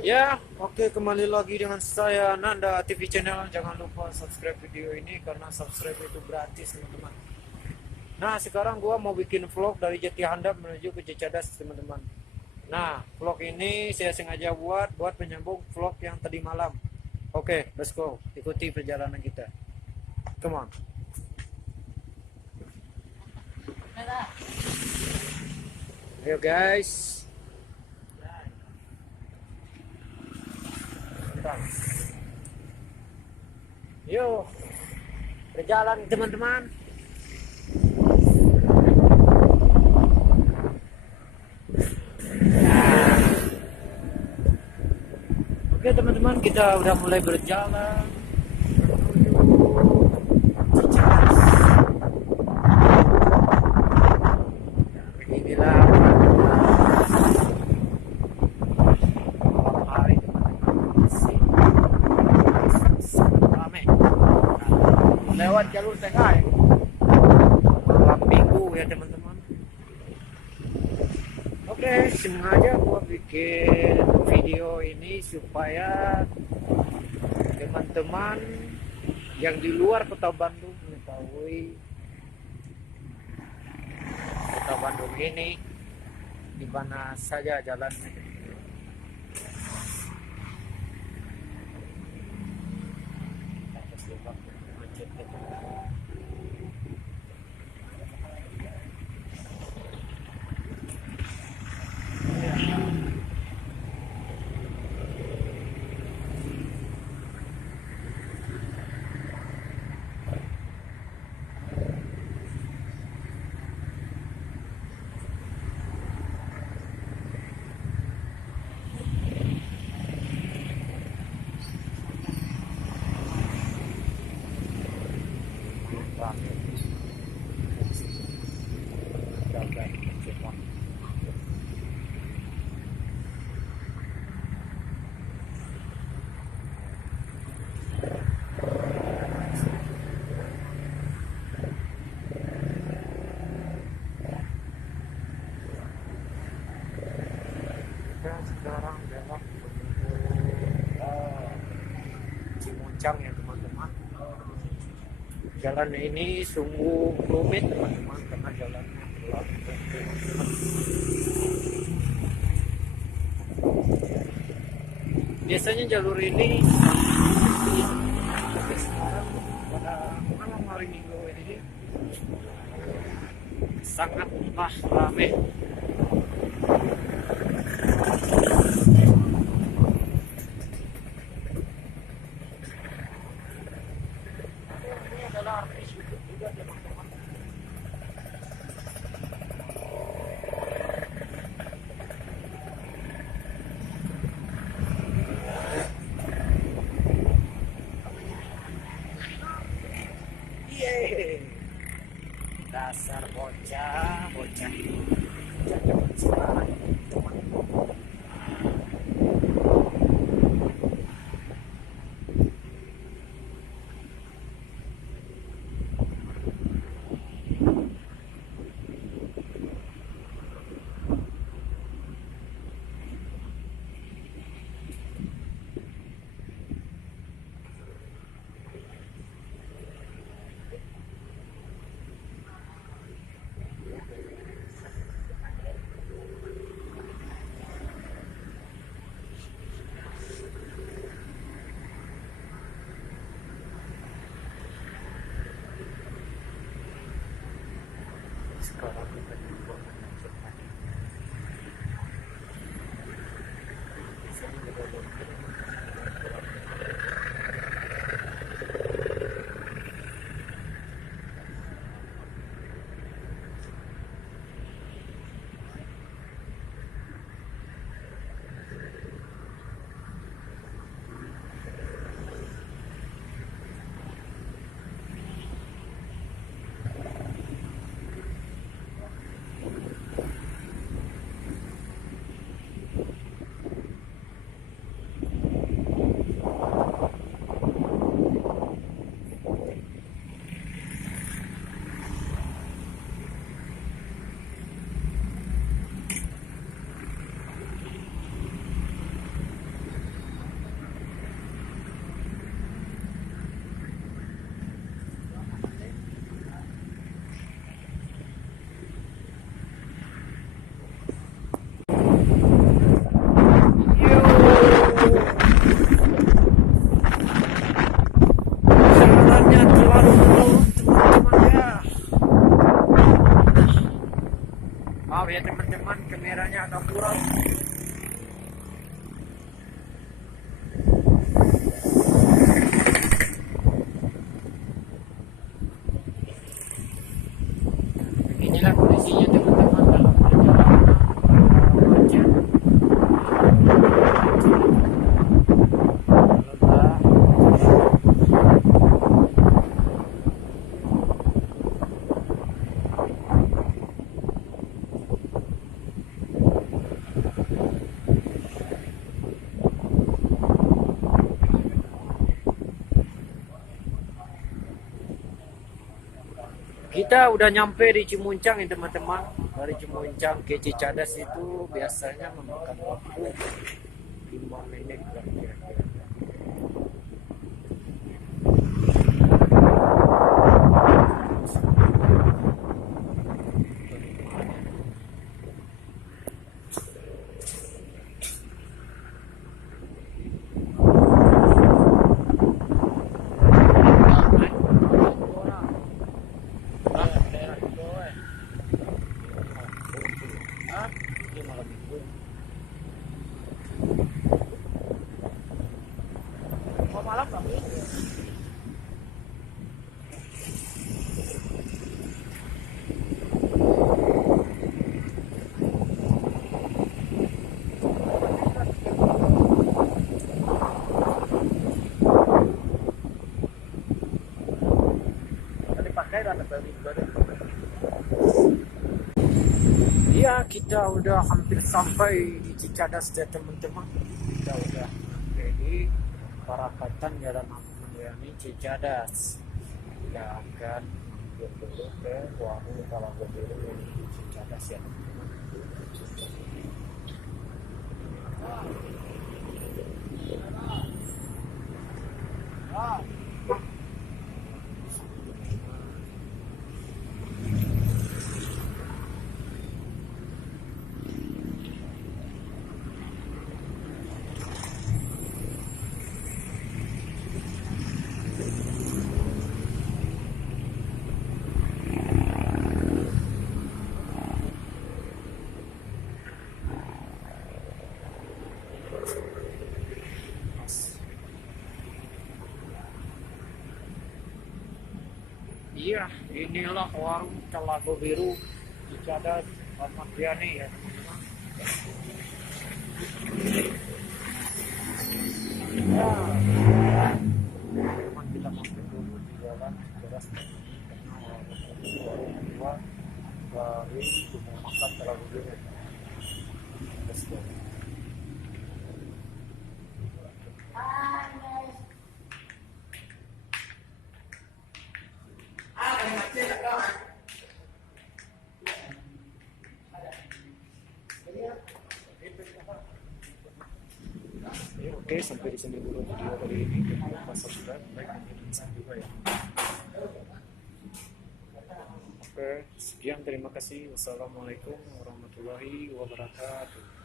Ya, oke, kembali lagi dengan saya Nanda TV Channel. Jangan lupa subscribe video ini karena subscribe itu gratis, teman-teman. Nah, sekarang gua mau bikin vlog dari Jati Handap menuju ke Cicadas, teman-teman. Nah, vlog ini saya sengaja buat penyambung vlog yang tadi malam. Oke, let's go. Ikuti perjalanan kita. Come on. Ayo guys. Bentar. Yuk, berjalan teman-teman. Oke teman-teman, kita udah mulai berjalan menuju Cicadas. Inilah malam hari, teman-teman. Masih sangat ramai. Lewat jalur tengah ya. Malam minggu ya teman-teman. Oke, sengaja gua bikin video ini supaya teman-teman yang di luar kota Bandung mengetahui kota Bandung ini di mana saja jalannya. Dan sekarang belok menuju Cimuncang ya teman-teman. Jalan ini sungguh rumit teman-teman karena jalannya gelap. Biasanya jalur ini sepi, tapi sekarang pada malam hari Minggu ini sangatlah ramai. Ini adalah artis YouTube juga teman-teman. Yeay, dasar bocah bocah. Kita udah nyampe di Cimuncang ya teman-teman. Dari Cimuncang ke Cicadas itu biasanya memakan waktu 5 menit lah kira-kira. Malam kami. Tadi pakai dan beli juga. Iya, kita udah hampir sampai di Cicadas ya teman-teman. Kita udah sampai di Parapatan Jalan Ampun Mulyani Cicadas. Kita akan mampir dulu ke warung Talago Biru di Cicadas ya teman-teman. Iya, inilah warung Talago Biru Cicadas Ahmad Yani ya teman-teman. Ya, teman kita mampir dulu di jalan Cicadas karena warung kedua dari rumah makan Talago Biru. Let's go. Oke, sampai di sini dulu video kali ini. Jangan lupa subscribe, like, dan share juga ya. Oke, sekian terima kasih. Wassalamualaikum warahmatullahi wabarakatuh.